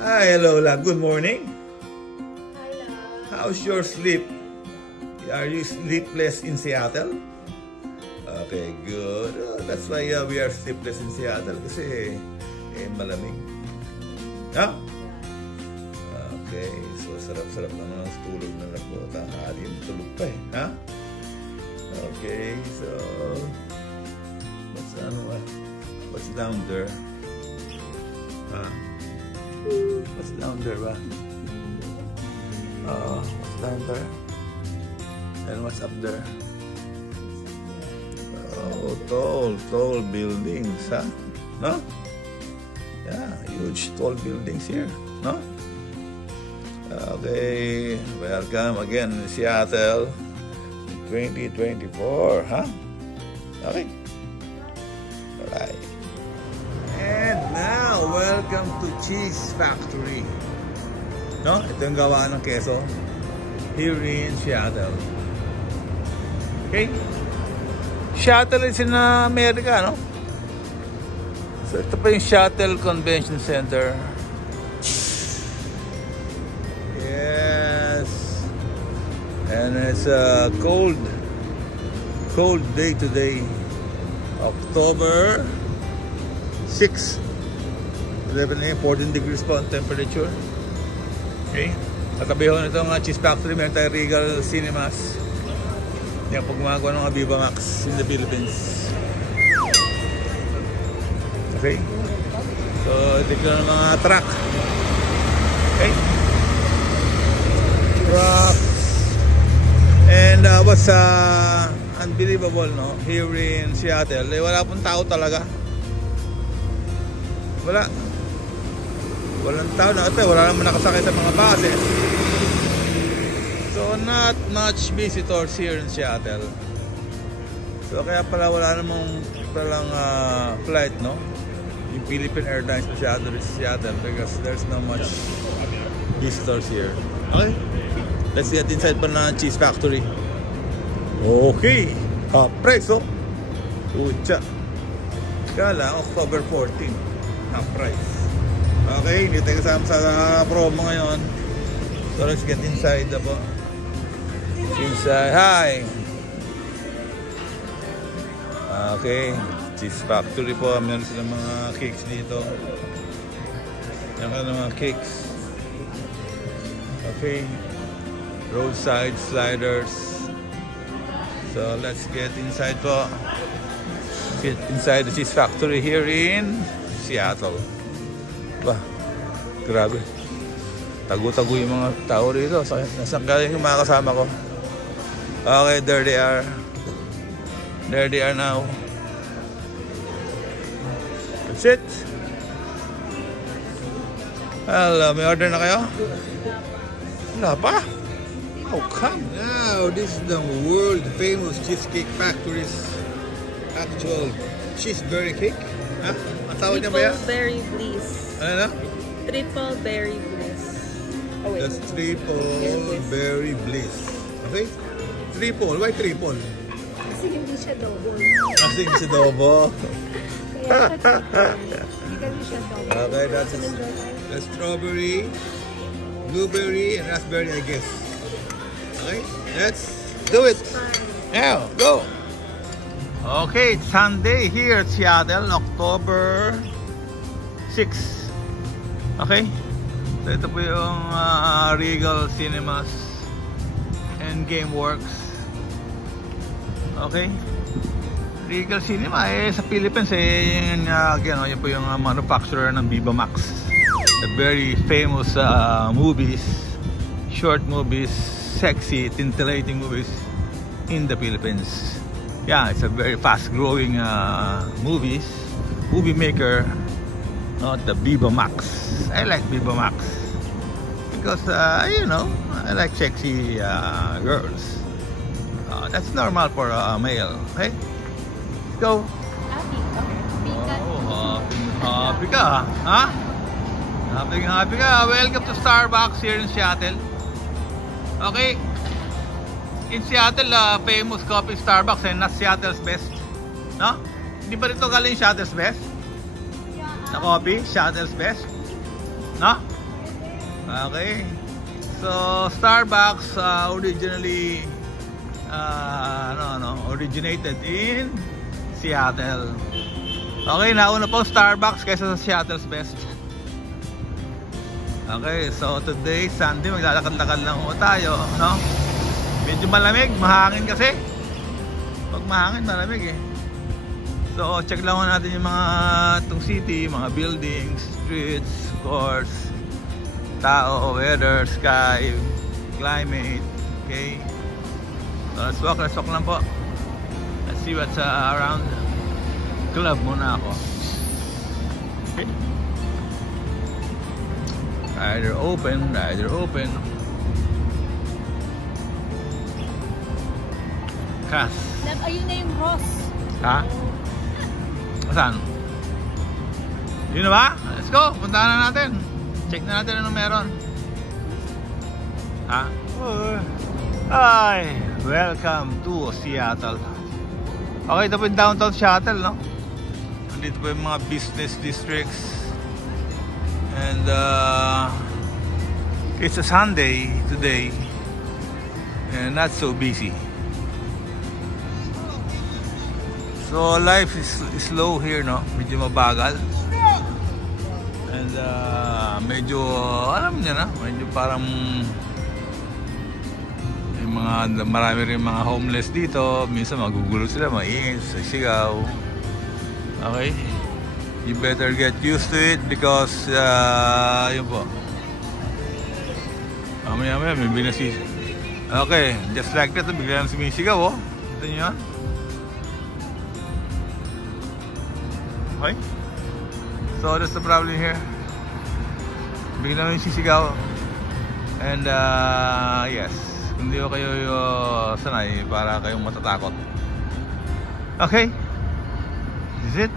Hi, Lola. Good morning. Hello. How's your sleep? Are you sleepless in Seattle? Okay, good. Oh, that's why we are sleepless in Seattle kasi malamig. Yeah? Okay, so sarap-sarap naman ang tulog na Lakota. Yung tulog pa eh. Ha? Okay, so what's down there? What's down there ba? What's down there? And what's up there? Oh, tall buildings, huh? No? Yeah, huge tall buildings here, no? Okay, welcome again in Seattle 2024, huh? Okay. Alright. And now, welcome to Cheese Factory. No? Ito yung gawa ng keso here in Seattle. Okay? Seattle is in America, no? So ito pa yung Seattle Convention Center. Yes. And it's a cold day today. October 6. 11 AM, 14 degrees po ang temperature. Okay. Katabi ko nito ng Cheese Factory, meron tayo Regal Cinemas. Yan po gumagawa ng Viva Max in the Philippines. Okay. So, ito ng mga truck. Okay. Trucks. And what's unbelievable, no? Here in Seattle, wala pong tao talaga. Walang tao na ito. Wala naman nakasakay sa mga base. So, not much visitors here in Seattle. So, kaya pala wala namang palang flight, no? Yung Philippine Airlines to Seattle because there's no much visitors here. Okay. Let's get inside pa na Cheese Factory. Okay. Half-price, oh. Ucha. Kala, October 14. Half-price. Okay, hindi tayo kasama sa promo ngayon. So, let's get inside na po. Inside. Hi! Okay. Cheese Factory po. Meron silang mga cakes dito. Yan ka ng mga cakes. Okay. Roadside sliders. So, let's get inside po. Get inside the Cheese Factory here in Seattle. Bah, grabe. Tago-tago yung mga tao rito. Nasaan galing yung mga kasama ko? Okay, there they are. There they are now. That's it. Hello, may order na kayo? Wala pa? How come? Now, this is the world famous Cheesecake Factory's actual cheeseberry cake. Ha? Ang tawag niya ba yan? Triple Berry Bliss. Ano na? Triple Berry Bliss. Oh, wait. That's Triple Berry Bliss. Okay? Triple. Why triple? Kasi hindi siya double. Kasi hindi siya double. Kaya siya triple. Hindi kasi siya double. Okay, that's strawberry, blueberry, and raspberry, I guess. Okay? Let's do it. Now, go. Okay, it's Sunday here at Seattle, October 6. Okay? So ito po yung Regal Cinemas and Gameworks. Okay? Regal Cinema sa Philippines yun po yung manufacturer ng Viva Max. The very famous movies, short movies, sexy, titillating movies in the Philippines. Yeah, it's a very fast-growing movie maker, not the Viva Max. I like Viva Max because you know, I like sexy girls. That's normal for a male. Okay, go. Happy ka, ha? Happy ka. Welcome to Starbucks here in Seattle. Okay. In Seattle, famous coffee Starbucks and not Seattle's best. No? Hindi ba rito galing Seattle's best? Na coffee? Seattle's best? No? Okay. So Starbucks originally originated in Seattle. Okay, nauna po Starbucks kaysa sa Seattle's best. Okay, so today Sunday, maglalakad-lakad lang po tayo, no? Medyo malamig, mahangin kasi. Pag mahangin, malamig eh. So check lang natin yung mga itong city, mga buildings, streets, of course, tao, weather, sky, climate. Okay, so let's walk lang po. Let's see what's around. Club muna ako. Okay, rider open. Kas. Ayun na yung Ross. Ha? Saan? Yun na ba? Let's go, puntahan na natin. Check na natin anong meron. Ha? Ay, welcome to Seattle. Okay, ito po yung downtown Seattle, no? Dito po yung mga business districts. And it's a Sunday today and not so busy. So life is slow here, no? Medyo mabagal. And medyo, alam niyo na, medyo parang yung marami rin mga homeless dito. Minsan magugulo sila, maingay, sisigaw. Okay? You better get used to it because yun po. Mamaya may binasi. Okay, just like that, bigla lang sumisigaw, oh. Ito nyo yan. Okay? So that's the problem here. Bigla lang sisigaw. And yes, hindi ko kayo sanay para kayong matatakot. Okay? Is it?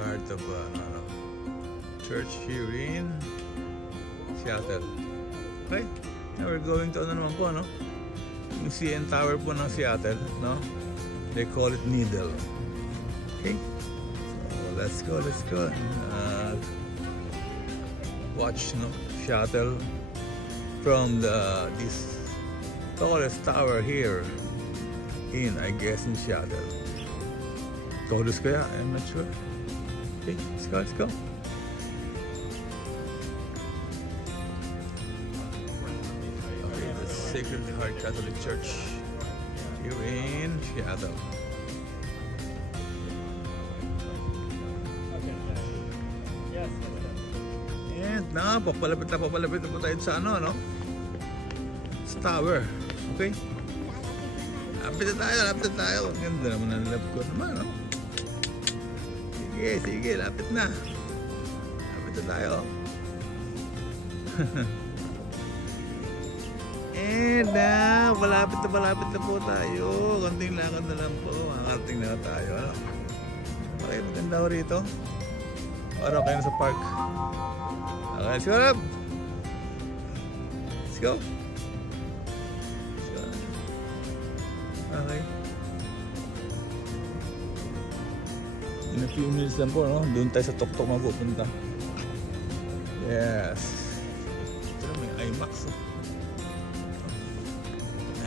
Heart of church here in Seattle. Okay, now we're going to ano naman po, no? Yung CN Tower po ng Seattle, no? They call it Needle. Okay, so let's go. Watch, no? Seattle from this tallest tower here in, I guess, in Seattle. Tallest kaya? I'm not sure. Okay, let's go. Okay, the Sacred Heart Catholic Church here in Seattle. And papalapit na po tayo sa ano, no? Sa tower. Okay? Lapit na tayo. Ang ganda naman ang love ko naman, no? Sige, lapit na tayo. And now malapit na po tayo. Konting lakad na lang po. Makakarating na tayo. Ano? Okay, maganda ko rito. Araw kayo na sa park. Okay, let's go, Rob. Let's go. Okay. In a few minutes lang po, no? Doon tayo sa Tok-Tok mapupunta. Yes. Ito may IMAX.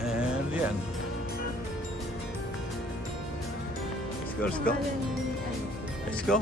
And yan. Let's go, let's go. Let's go.